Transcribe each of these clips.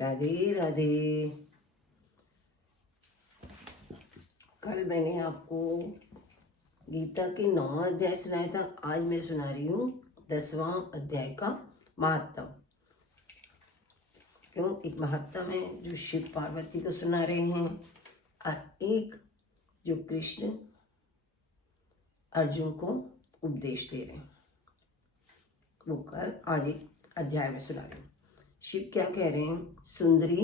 राधे राधे। कल मैंने आपको गीता के 9वां अध्याय सुनाया था। आज मैं सुना रही हूँ 10वां अध्याय का महात्म। क्यों एक महात्म है जो शिव पार्वती को सुना रहे हैं और एक जो कृष्ण अर्जुन को उपदेश दे रहे हैं। वो कल आज एक अध्याय में सुना रहे हैं। शिव क्या कह रहे हैं? सुंदरी,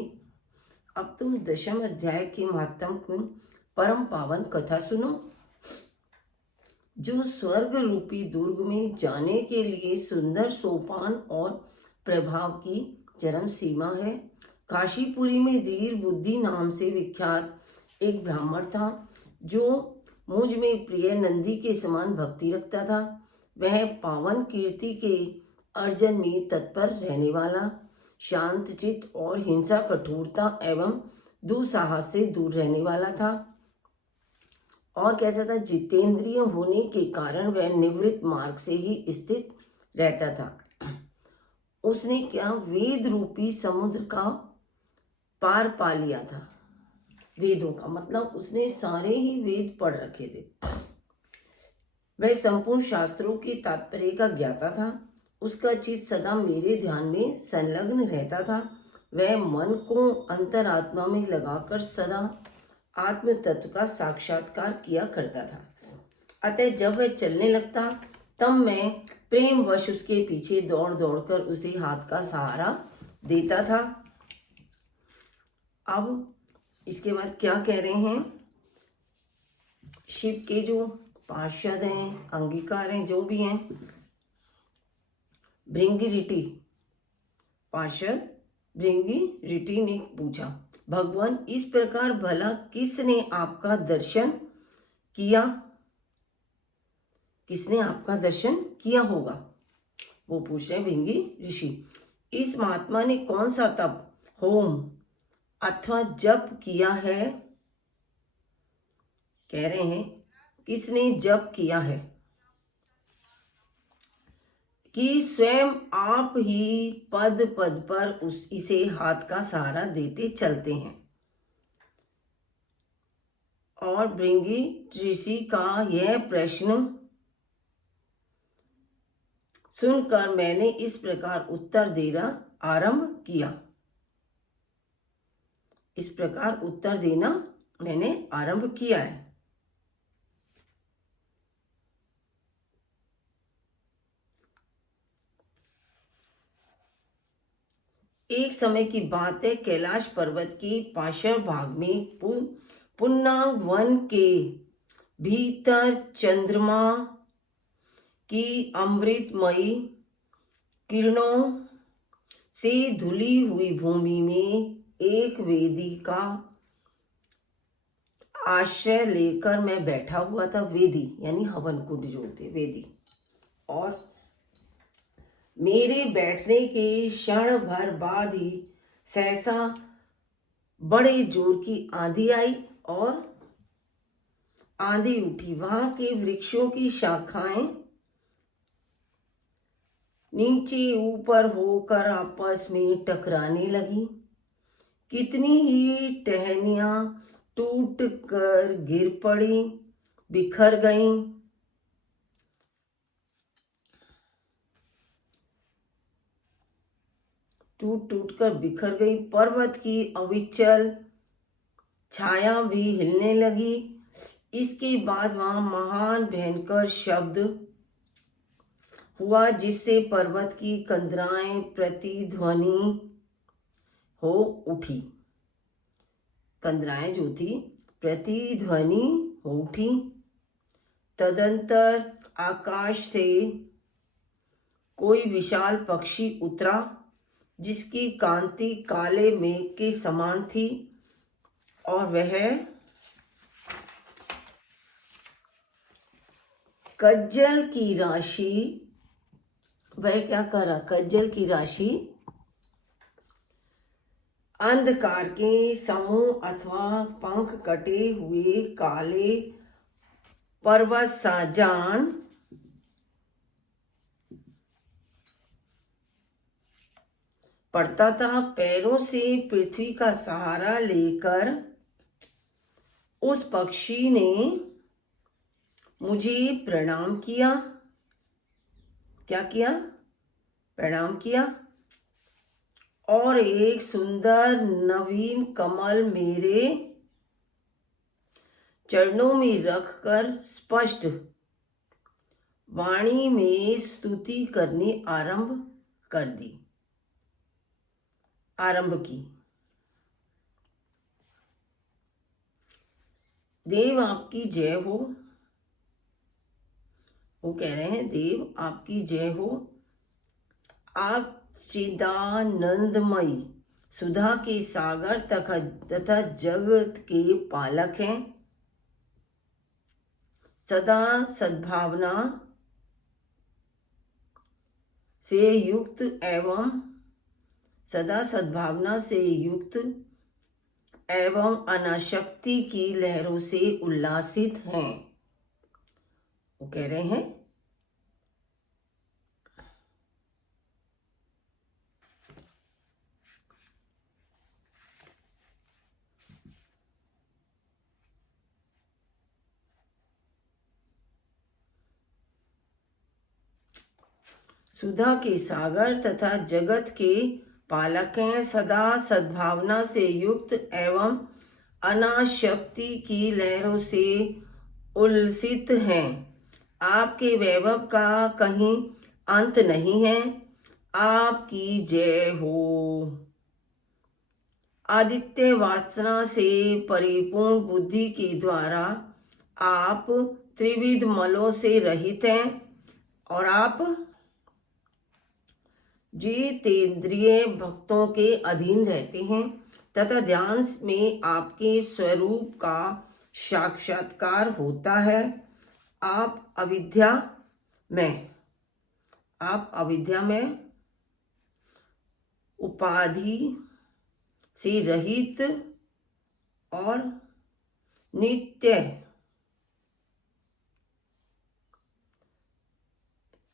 अब तुम 10वें अध्याय के महात्म की परम पावन कथा सुनो, जो स्वर्ग रूपी दुर्ग में जाने के लिए सुंदर सोपान और प्रभाव की चरम सीमा है। काशीपुरी में धीर बुद्धि नाम से विख्यात एक ब्राह्मण था, जो मुझ में प्रिय नंदी के समान भक्ति रखता था। वह पावन कीर्ति के अर्जन में तत्पर रहने वाला, शांतचित और हिंसा, कठोरता एवं दुस्साहस से दूर रहने वाला था। और कैसा था? जितेंद्रिय होने के कारण वह निवृत्त मार्ग से ही स्थित रहता था। उसने क्या वेद रूपी समुद्र का पार पा लिया था। वेदों का मतलब उसने सारे ही वेद पढ़ रखे थे। वह संपूर्ण शास्त्रों के तात्पर्य का ज्ञाता था। उसका चित्त सदा मेरे ध्यान में संलग्न रहता था। वह मन को अंतरात्मा में लगाकर सदा आत्म तत्व का साक्षात्कार किया करता था। अतः जब वह चलने लगता तब मैं प्रेमवश उसके पीछे दौड़ दौड़कर उसे हाथ का सहारा देता था। अब इसके बाद क्या कह रहे हैं? शिव के जो पार्षद हैं, अंगीकार हैं, जो भी हैं, भृंगिरिटी पार्षद भृंगिरिटी ने पूछा, भगवान, इस प्रकार भला किसने आपका दर्शन किया? किसने आपका दर्शन किया होगा? वो पूछ रहे भृंगी ऋषि। इस महात्मा ने कौन सा तप, होम अथवा जप किया है? कह रहे हैं किसने जप किया है कि स्वयं आप ही पद पद पर इसे हाथ का सहारा देते चलते हैं। और भृंगी ऋषि का यह प्रश्न सुनकर मैंने इस प्रकार उत्तर देना आरंभ किया। इस प्रकार उत्तर देना मैंने आरंभ किया है। एक समय की बात है, कैलाश पर्वत के पार्श्व भाग में पुन्नाग वन के भीतर चंद्रमा की अमृतमयी किरणों से धुली हुई भूमि में एक वेदी का आश्रय लेकर मैं बैठा हुआ था। वेदी यानी हवन कुंड जो होते, वेदी। और मेरे बैठने के क्षण भर बाद ही सहसा बड़े जोर की आंधी आई और आंधी उठी। वहां के वृक्षों की शाखाएं नीचे ऊपर होकर आपस में टकराने लगी। कितनी ही टहनियां टूट कर गिर पड़ी, बिखर गईं। टूट टूट कर बिखर गई। पर्वत की अविचल छाया भी हिलने लगी। इसके बाद वहां महान भयंकर शब्द हुआ, जिससे पर्वत की कंदराएं प्रतिध्वनि हो उठी। कंदराएं जो थी प्रतिध्वनि हो उठी। तदंतर आकाश से कोई विशाल पक्षी उतरा, जिसकी कांति काले मेघ के समान थी। और वह कज्जल की राशि, वह क्या करा? कज्जल की राशि अंधकार के समूह अथवा पंख कटे हुए काले पर्वत सा जान पड़ता था। पैरों से पृथ्वी का सहारा लेकर उस पक्षी ने मुझे प्रणाम किया। क्या किया? प्रणाम किया। और एक सुंदर नवीन कमल मेरे चरणों में रखकर स्पष्ट वाणी में स्तुति करनी आरंभ की। देव आपकी जय हो। वो कह रहे हैं, देव आपकी जय हो। आप चिदानंदमयी सुधा के सागर तथा जगत के पालक हैं। सदा सद्भावना से युक्त एवं अनाशक्ति की लहरों से उल्लासित हैं। वो कह रहे हैं, सुधा के सागर तथा जगत के पालक हैं। सदा सद्भावना से युक्त एवं अनाशक्ति की लहरों से उल्लसित हैं। आपके वैभव का कहीं अंत नहीं है। आपकी जय हो। आदित्य वासना से परिपूर्ण बुद्धि के द्वारा आप त्रिविध मलों से रहित हैं और आप जितेंद्रिय भक्तों के अधीन रहते हैं तथा ध्यान में आपके स्वरूप का साक्षात्कार होता है। आप अविद्या में उपाधि से रहित और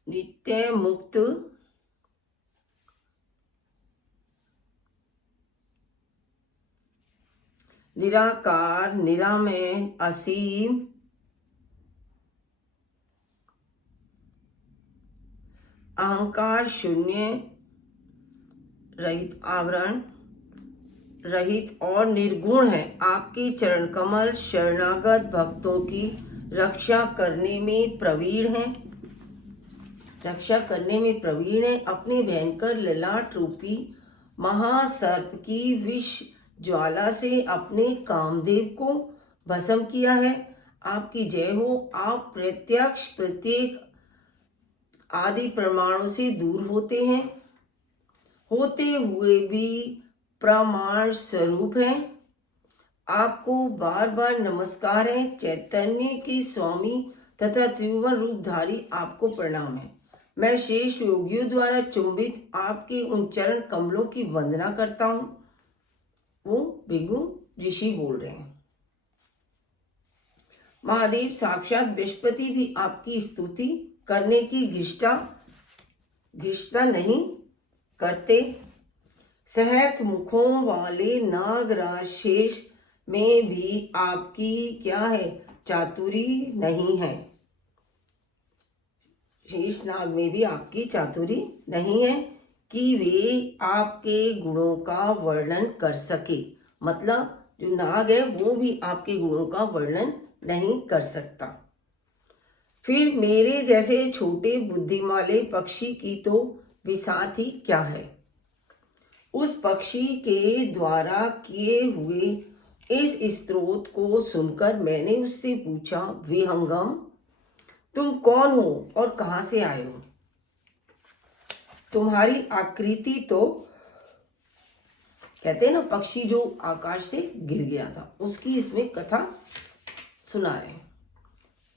नित्य मुक्त निराकार, निरामय, असीम, अहंकार शून्य, रहित, आवरण रहित और निर्गुण है। आपके चरण कमल शरणागत भक्तों की रक्षा करने में प्रवीण है। अपने भयंकर ललाट रूपी महासर्प की विष ज्वाला से अपने कामदेव को भस्म किया है। आपकी जय हो। आप प्रत्यक्ष प्रत्येक आदि प्रमाणों से दूर होते हुए भी प्रमाण स्वरूप हैं। आपको बार बार नमस्कार है। चैतन्य के स्वामी तथा त्रिभुवन रूपधारी आपको प्रणाम है। मैं शेष योगियों द्वारा चुंबित आपके उन चरण कमलों की वंदना करता हूं। वो भृगु ऋषि बोल रहे हैं। महादेव साक्षात बृहस्पति भी आपकी स्तुति करने की घिष्टा नहीं करते। सहस्त्र मुखों वाले नागराज शेष में भी आपकी क्या है? चातुरी नहीं है। शेष नाग में भी आपकी चातुरी नहीं है कि वे आपके गुणों का वर्णन कर सके। मतलब जो नाग है वो भी आपके गुणों का वर्णन नहीं कर सकता। फिर मेरे जैसे छोटे बुद्धिमाले पक्षी की तो विसात ही क्या है। उस पक्षी के द्वारा किए हुए इस स्तोत्र को सुनकर मैंने उससे पूछा, विहंगम, तुम कौन हो और कहां से आए हो? तुम्हारी आकृति तो, कहते हैं ना, पक्षी जो आकाश से गिर गया था, उसकी इसमें कथा सुना रहे।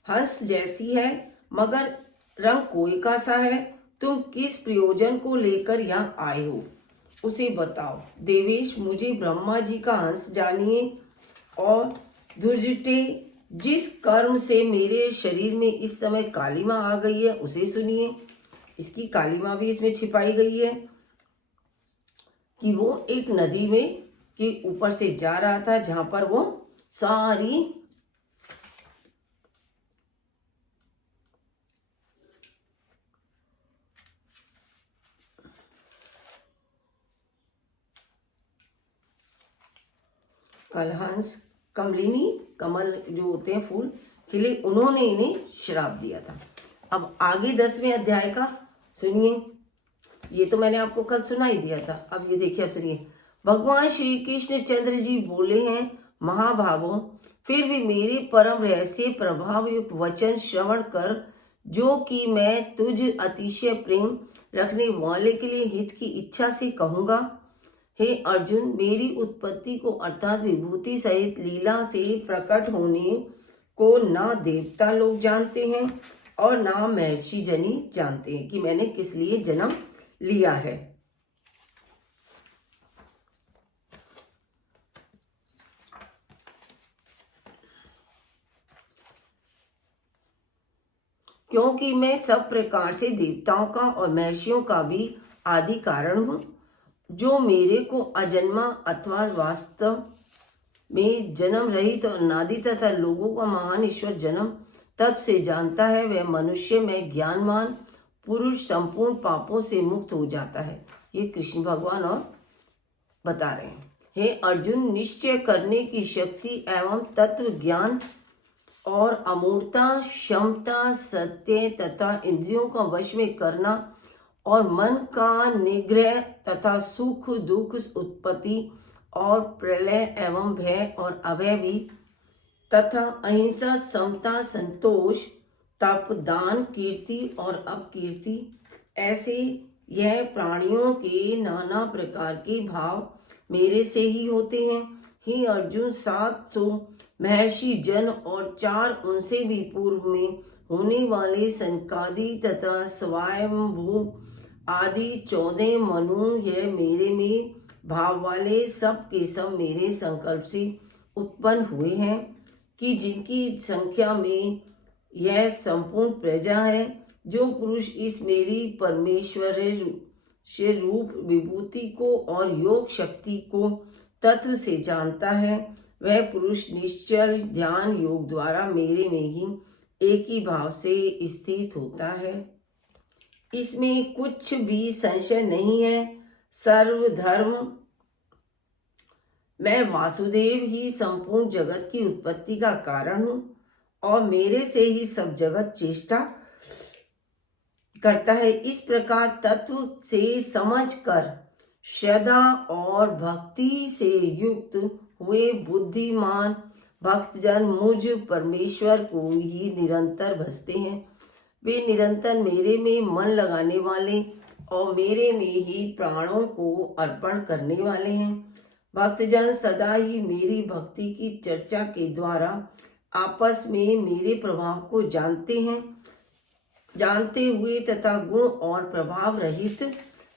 हंस जैसी है मगर रंग कोई का सा है। तुम किस प्रयोजन को लेकर यहाँ आए हो, उसे बताओ। देवेश, मुझे ब्रह्मा जी का हंस जानिए और धुर्जटे, जिस कर्म से मेरे शरीर में इस समय कालिमा आ गई है उसे सुनिए। इसकी कालिमा भी इसमें छिपाई गई है। कि वो एक नदी में के ऊपर से जा रहा था, जहां पर वो सारी कलहंस, कमलिनी, कमल जो होते हैं फूल खिले, उन्होंने इन्हें श्राप दिया था। अब आगे 10वें अध्याय का सुनिए। ये तो मैंने आपको कल सुना ही दिया था। अब ये देखिए, अब सुनिए। भगवान श्री कृष्ण चंद्र जी बोले हैं, महाभावों, फिर भी मेरे परम रहस्य प्रभाव युक्त वचन श्रवण कर, जो कि मैं तुझ अतिशय प्रेम रखने वाले के लिए हित की इच्छा से कहूंगा। हे अर्जुन, मेरी उत्पत्ति को अर्थात विभूति सहित लीला से प्रकट होने को ना देवता लोग जानते हैं और ना महर्षि जनी जानते हैं कि मैंने किस लिए जन्म लिया है। क्योंकि मैं सब प्रकार से देवताओं का और महर्षियों का भी आदि कारण हूं, जो मेरे को अजन्मा अथवा वास्तव में जन्म रहित और अनादि तथा लोगों का महान ईश्वर जन्म तब से जानता है, वह मनुष्य में ज्ञानवान पुरुष संपूर्ण पापों से मुक्त हो जाता है। ये कृष्ण भगवान और बता रहे हैं। हे अर्जुन, निश्चय करने की शक्ति एवं तत्व ज्ञान और अमूर्ता, क्षमता, सत्य तथा इंद्रियों का वश में करना और मन का निग्रह तथा सुख दुख उत्पत्ति और प्रलय एवं भय और अभय भी तथा अहिंसा, समता, संतोष, तप, दान, कीर्ति और अपकीर्ति, ऐसे यह प्राणियों के नाना प्रकार के भाव मेरे से ही होते हैं। हे अर्जुन, 700 महर्षि जन और 4 उनसे भी पूर्व में होने वाले सनकादि तथा स्वयंभू आदि 14 मनु, यह मेरे में भाव वाले सब के सब मेरे संकल्प से उत्पन्न हुए हैं, कि जिनकी संख्या में यह संपूर्ण प्रजा है। जो पुरुष इस मेरी परमेश्वर से रूप विभूति को और योग शक्ति को तत्व से जानता है, वह पुरुष निश्चय ध्यान योग द्वारा मेरे में ही एक ही भाव से स्थित होता है। इसमें कुछ भी संशय नहीं है। सर्वधर्म मैं वासुदेव ही संपूर्ण जगत की उत्पत्ति का कारण हूं और मेरे से ही सब जगत चेष्टा करता है। इस प्रकार तत्व से समझकर श्रद्धा और भक्ति से युक्त हुए बुद्धिमान भक्तजन मुझ परमेश्वर को ही निरंतर भजते हैं। वे निरंतर मेरे में मन लगाने वाले और मेरे में ही प्राणों को अर्पण करने वाले हैं। भक्तजन सदा ही मेरी भक्ति की चर्चा के द्वारा आपस में मेरे प्रभाव को जानते हैं, जानते हुए तथा गुण और प्रभाव रहित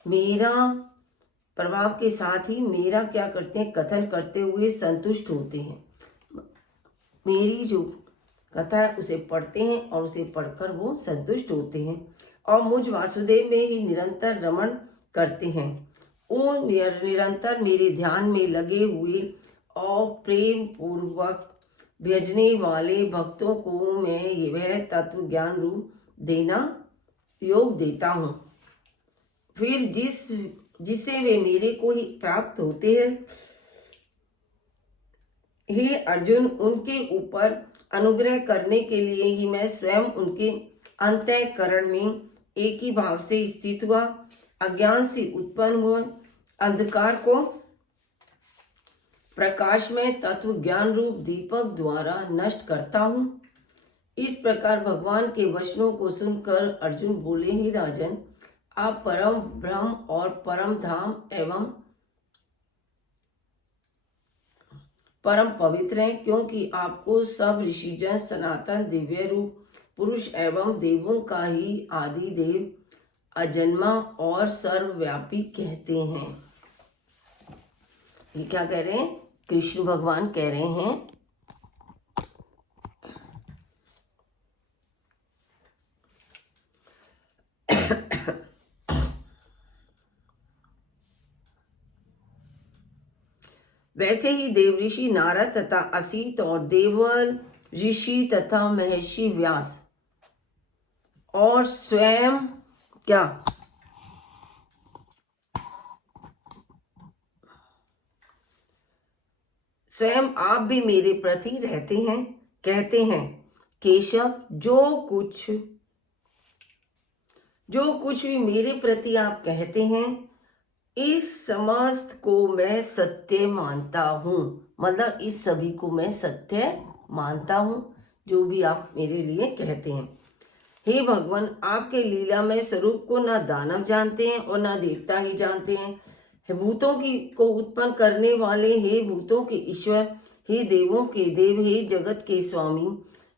मेरा प्रभाव के साथ ही मेरा क्या करते हैं, कथन करते हुए संतुष्ट होते हैं। मेरी जो कथा है उसे पढ़ते हैं और उसे पढ़कर वो संतुष्ट होते हैं और मुझ वासुदेव में ही निरंतर रमण करते हैं। उन निरंतर मेरे ध्यान में लगे हुए और प्रेम पूर्वक भेजने वाले भक्तों को मैं वह तत्व ज्ञान रूप देना योग देता हूँ। फिर जिससे वे मेरे को ही प्राप्त होते हैं। हे अर्जुन, उनके ऊपर अनुग्रह करने के लिए ही मैं स्वयं उनके अंतःकरण में एक ही भाव से स्थित हुआ अज्ञान से उत्पन्न हुआ अंधकार को प्रकाश में तत्व ज्ञान रूप दीपक द्वारा नष्ट करता हूं। इस प्रकार भगवान के वचनों को सुनकर अर्जुन बोले, ही राजन, आप परम ब्रह्म और परम धाम एवं परम पवित्र हैं, क्योंकि आपको सब ऋषिजन सनातन दिव्य रूप पुरुष एवं देवों का ही आदि देव अजन्मा और सर्वव्यापी कहते हैं। ये क्या कह रहे हैं? कृष्ण भगवान कह रहे हैं वैसे ही देवऋषि नारद तथा असित और देवल ऋषि तथा महर्षि व्यास और स्वयं क्या स्वयं आप भी मेरे प्रति रहते हैं, कहते हैं, केशव जो कुछ भी मेरे प्रति आप कहते हैं, इस समस्त को मैं सत्य मानता हूँ। मतलब इस सभी को मैं सत्य मानता हूँ, जो भी आप मेरे लिए कहते हैं। हे भगवान, आपके लीलामय स्वरूप को न दानव जानते हैं और न देवता ही जानते हैं। हे भूतों की को उत्पन्न करने वाले, हे भूतों के ईश्वर, हे देवों के देव, हे जगत के स्वामी,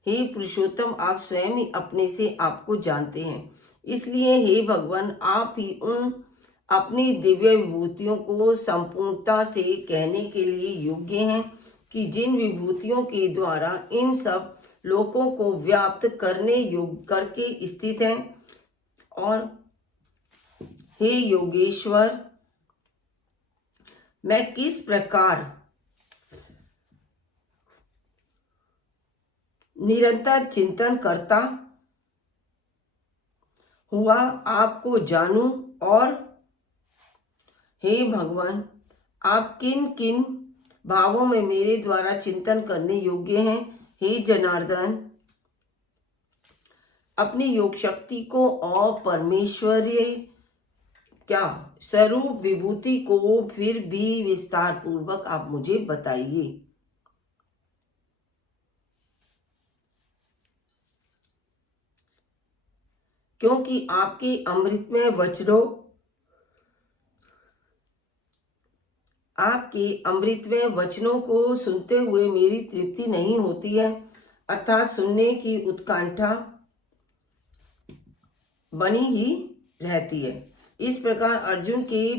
हे पुरुषोत्तम, आप स्वयं ही अपने से आपको जानते हैं। इसलिए हे भगवान, आप ही उन अपनी दिव्य विभूतियों को संपूर्णता से कहने के लिए योग्य हैं कि जिन विभूतियों के द्वारा इन सब लोकों को व्याप्त करके स्थित हैं। और हे योगेश्वर, मैं किस प्रकार निरंतर चिंतन करता हुआ आपको जानूं, और हे भगवान, आप किन किन भावों में मेरे द्वारा चिंतन करने योग्य हैं। हे जनार्दन, अपनी योग शक्ति को और परमेश्वरीय क्या स्वरूप विभूति को फिर भी विस्तार पूर्वक आप मुझे बताइए। क्योंकि आपके अमृतमय वचनों को सुनते हुए मेरी तृप्ति नहीं होती है, अर्थात सुनने की उत्कंठा बनी ही रहती है। इस प्रकार अर्जुन के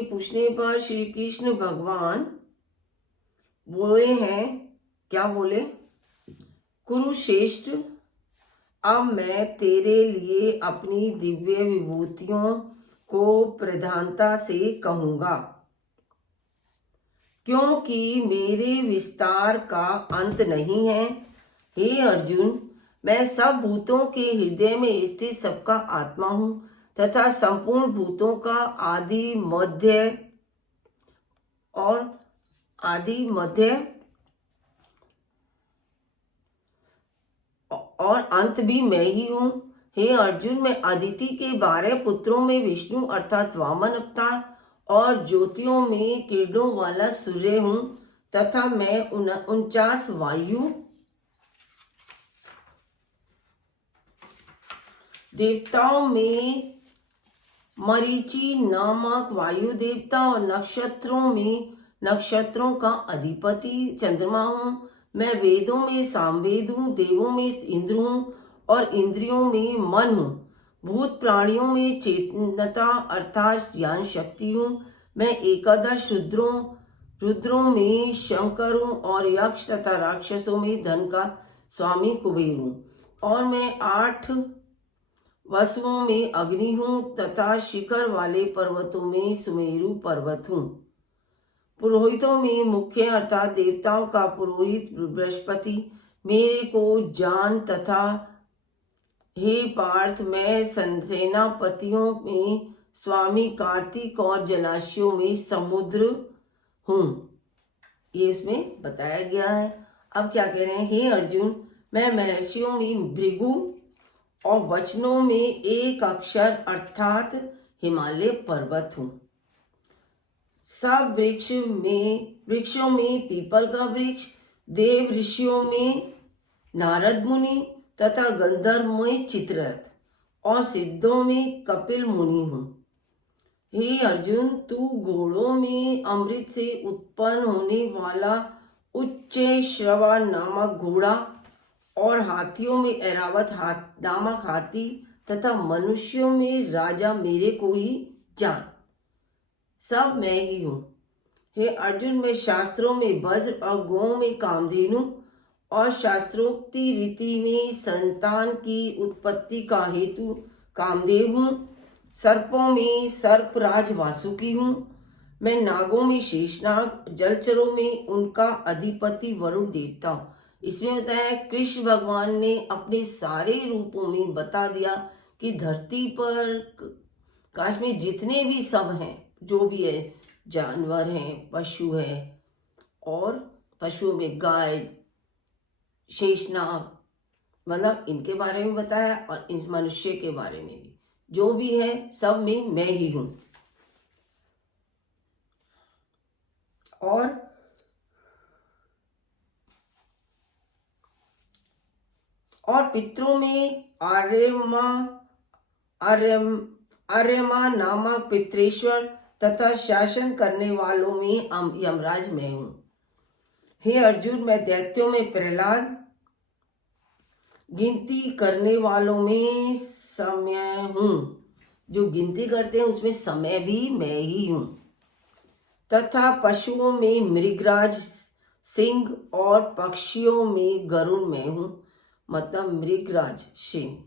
पूछने पर श्री कृष्ण भगवान बोले हैं, क्या बोले? कुरुश्रेष्ठ, अब मैं तेरे लिए अपनी दिव्य विभूतियों को प्रधानता से कहूंगा, क्योंकि मेरे विस्तार का अंत नहीं है। हे अर्जुन, मैं सब भूतों के हृदय में स्थित सबका आत्मा हूं तथा संपूर्ण भूतों का आदि मध्य और अंत भी मैं ही हूँ। हे अर्जुन, मैं अदिति के 12 पुत्रों में विष्णु अर्थात वामन अवतार और ज्योतियों में किरणों वाला सूर्य हूँ तथा मैं 49 वायु देवताओं में मरीचि नामक वायु देवता और नक्षत्रों का अधिपति चंद्रमा हूँ। मैं वेदों में सामवेद हूँ, देवों में इंद्र हूँ और इंद्रियों में मन हूँ। भूत प्राणियों में चेतनता अर्थात ज्ञान शक्ति हूँ। मैं 11 रुद्रों में शंकर हूँ और यक्ष तथा राक्षसों में धन का स्वामी कुबेर हूँ। और मैं 8 वसुओं में अग्नि हूँ तथा शिखर वाले पर्वतों में सुमेरु पर्वत हूँ। पुरोहितों में मुख्य अर्थात देवताओं का पुरोहित बृहस्पति मेरे को जान तथा हे पार्थ, मैं सेनापतियों में स्वामी कार्तिक और जलाशयों में समुद्र हूँ। ये इसमें बताया गया है। अब क्या कह रहे हैं? हे अर्जुन, मैं महर्षियों में भृगु और वचनों में एक अक्षर अर्थात हिमालय पर्वत हूँ। सब वृक्षों में पीपल का वृक्ष, देव ऋषियों में नारद मुनि तथा गंधर्व में चित्ररथ और सिद्धों में कपिल मुनि हूँ। हे अर्जुन, तू घोड़ों में अमृत से उत्पन्न होने वाला उच्च श्रवा नामक घोड़ा और हाथियों में ऐरावत नामक हाथी तथा मनुष्यों में राजा मेरे को ही जान, सब मैं ही हूँ। हे अर्जुन, मैं शास्त्रों में वज्र और गौ में कामधेनु और शास्त्रोक्ति रीति में संतान की उत्पत्ति का हेतु कामदेव हूँ। सर्पों में सर्पराज वासुकी हूँ। मैं नागों में शेषनाग, जलचरों में उनका अधिपति वरुण देवता हूँ। इसमें बताया कृष्ण भगवान ने अपने सारे रूपों में बता दिया कि धरती पर काश में जितने भी सब हैं, जो भी है, जानवर हैं, पशु हैं, और पशुओं में गाय, शेषनाग, मतलब इनके बारे में बताया, और इस मनुष्य के बारे में भी, जो भी है सब में मैं ही हूं। और पितरों में आर्यमा नामक पितरेश्वर तथा शासन करने वालों में यमराज मैं हूं। हे अर्जुन, मैं दैत्यों में प्रहलाद, गिनती करने वालों में समय हूं। जो गिनती करते हैं उसमें समय भी मैं ही हूं। तथा पशुओं में मृगराज सिंह और पक्षियों में गरुड़ मैं हूं, मतलब मृगराज सिंह।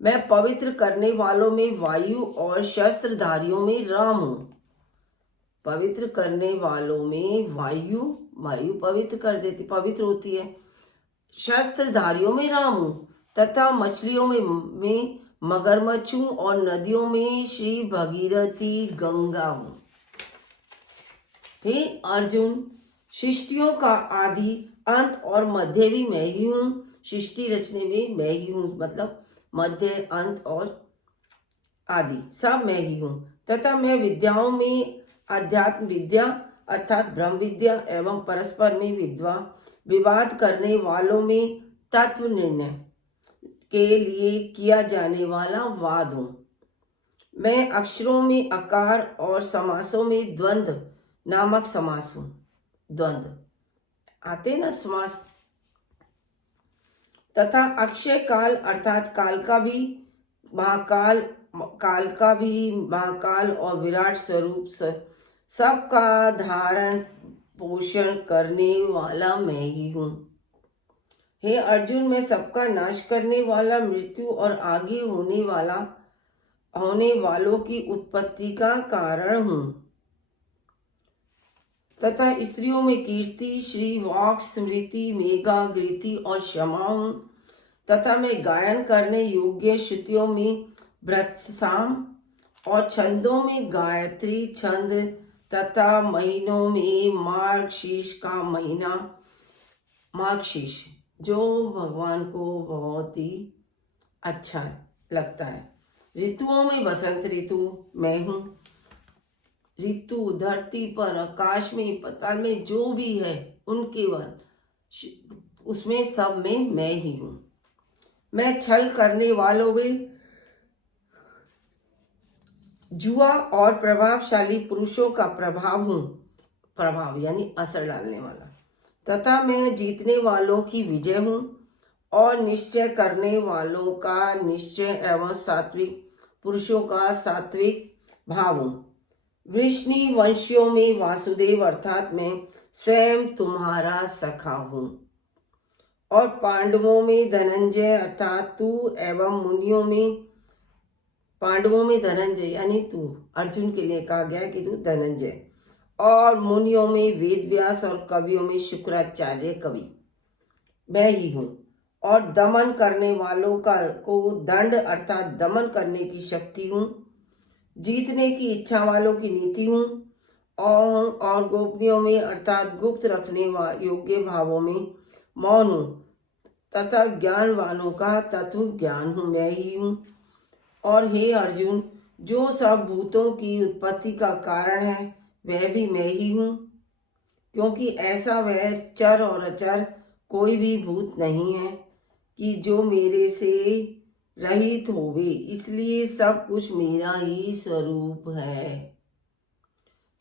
मैं पवित्र करने वालों में वायु और शस्त्रधारियों में राम हूं। पवित्र करने वालों में वायु पवित्र कर देती, पवित्र होती है। शस्त्रधारियों में राम हूं तथा मछलियों में मगरमच्छ हूं और नदियों में श्री भगीरथी गंगा हूं। हे अर्जुन, सृष्टियों का आदि, अंत और मध्य भी मैं ही हूं। सृष्टि रचने में मैं ही हूं, मतलब मध्य, अंत और आदि सब मैं ही हूं। तथा मैं विद्याओं में अध्यात्म विद्या अर्थात ब्रह्म विद्या एवं परस्पर में विवाद करने वालों में तत्व निर्णय के लिए किया जाने वाला वाद हूं। मैं अक्षरों में आकार और समासों में द्वंद्व नामक समास हूं। द्वंद्व आते ना समास। तथा अक्षय काल अर्थात काल का भी महाकाल और विराट स्वरूप सबका धारण पोषण करने वाला मैं ही हूँ। हे अर्जुन, मैं सबका नाश करने वाला, मृत्यु और आगे होने वालों की उत्पत्ति का कारण हूँ। तथा स्त्रियों में कीर्ति, श्री वाक, स्मृति, मेघा, गृति और क्षमा हूँ। तथा मैं गायन करने योग्य श्रुतियों में भृतसाम और छंदों में गायत्री छंद तथा महीनों में मार्गशीर्ष का महीना, मार्गशीर्ष जो भगवान को बहुत ही अच्छा लगता है। ऋतुओं में बसंत ऋतु मैं हूँ। ऋतु धरती पर, आकाश में, पताल में जो भी है उनके वन उसमें सब में मैं ही हूँ। मैं छल करने वालों में जुआ और प्रभावशाली पुरुषों का प्रभाव हूँ। प्रभाव यानी असर डालने वाला। तथा मैं जीतने वालों की विजय हूँ और निश्चय करने वालों का निश्चय एवं सात्विक पुरुषों का सात्विक भाव हूँ। वृष्णि वंशियों में वासुदेव अर्थात मैं स्वयं तुम्हारा सखा हूँ। और पांडवों में धनंजय अर्थात तू एवं मुनियों में, पांडवों में धनंजय यानी तू, अर्जुन के लिए कहा गया कि तू धनंजय, और मुनियों में वेद व्यास और कवियों में शुक्राचार्य कवि मैं ही हूँ। और दमन करने वालों को दंड अर्थात दमन करने की शक्ति हूँ। जीतने की इच्छा वालों की नीति हूँ और गोपनीयों में अर्थात गुप्त रखने योग्य भावों में मौन हूँ। तथा ज्ञान वालों का तत्व ज्ञान हूँ मैं ही हूँ। और हे अर्जुन, जो सब भूतों की उत्पत्ति का कारण है वह भी मैं ही हूँ, क्योंकि ऐसा वह चर और अचर कोई भी भूत नहीं है कि जो मेरे से रहित होवे, इसलिए सब कुछ मेरा ही स्वरूप है।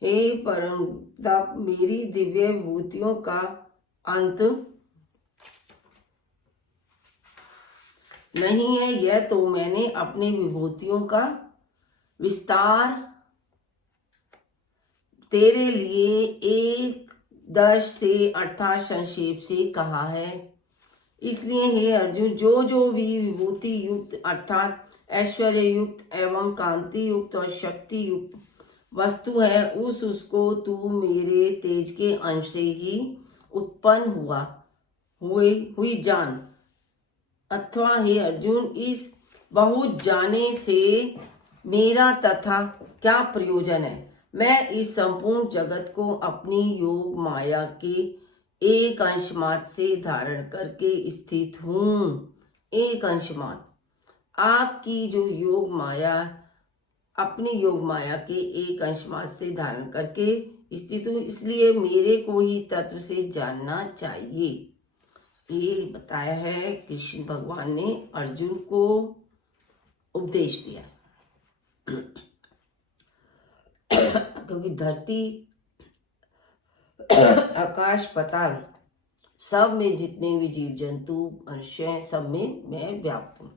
हे परम तप, मेरी दिव्य विभूतियों का अंत नहीं है, यह तो मैंने अपनी विभूतियों का विस्तार तेरे लिए एक दर्श से अर्थात संक्षेप से कहा है। इसलिए हे अर्जुन, जो भी विभूति युक्त अर्थात ऐश्वर्य युक्त एवं कांति युक्त और शक्ति युक्त वस्तु है, उसको तू मेरे तेज के अंश से ही उत्पन्न हुई जान। अथवा हे अर्जुन, इस बहुत जाने से मेरा तथा क्या प्रयोजन है। मैं इस संपूर्ण जगत को अपनी योग माया के एक अंश मात्र से धारण करके स्थित हूँ। एक अंश मात्र आपकी जो योग माया, अपनी योग माया के एक अंश मात्र से धारण करके स्थित हूँ, इसलिए मेरे को ही तत्व से जानना चाहिए। ये बताया है कृष्ण भगवान ने अर्जुन को उपदेश दिया। क्योंकि धरती, आकाश, पाताल सब में जितने भी जीव जंतु मनुष्य हैं, सब में मैं व्याप्त हूँ।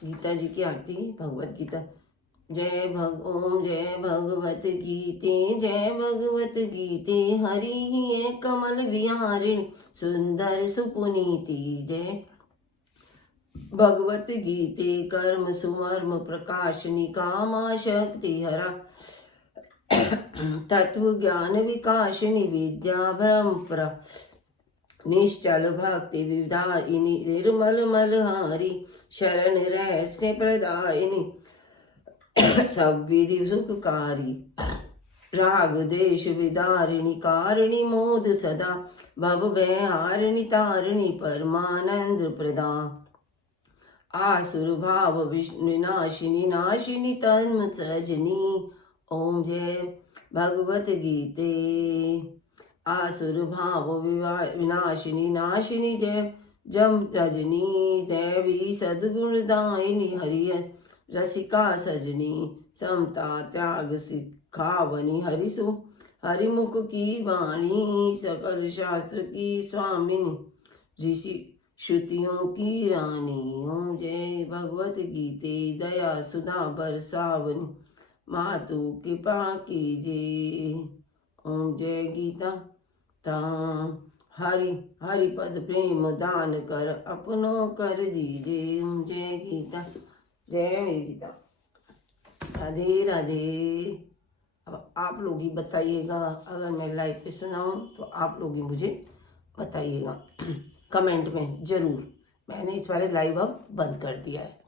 गीता जी की आरती, भगवत गीता। ओम जय भगवत गीते, जय भगवत गीते। हरि कमल विहारिणी, सुंदर सुपुनीति। जय भगवत गीते कर्म सुमर्म प्रकाशनी, कामा शक्ति हरा तत्व ज्ञान विकासिनी, विद्या ब्रह्मपुरा निश्चल भक्ति विदायिनी, निर्मल मलहारी शरण रहस्य प्रदायिनी, सब विधि सुखकारी राग देश विदारिणी, कारिणी मोद सदा भव भय हारिणी, तारिणी परमानंद प्रदा, आसुर भाव विनाशिनी, नाशिनी तन्म सृजनी। ओम जय भगवत गीते। आसुर भाव विनाशिनी, नाशिनी जय जम रजनी, देवी सद्गुणदायिनी, हरिय रसिका सजनी, समता त्याग सिखावनी, हरिमुख की वाणी, सकल शास्त्र की स्वामिनी, ऋषि श्रुतियों की रानी। ओम जय भगवत गीते। दया सुधा बरसावनी, मातु कृपा कीजिए। ओम जय गीता। हरि पद प्रेम दान कर, अपनों कर दीजिए। ओम जय गीता। जय मेरी गीता। राधे राधे। अब आप लोग ही बताइएगा, अगर मैं लाइव पे सुनाऊं तो आप लोग ही मुझे बताइएगा कमेंट में जरूर। मैंने इस बार लाइव अब बंद कर दिया है।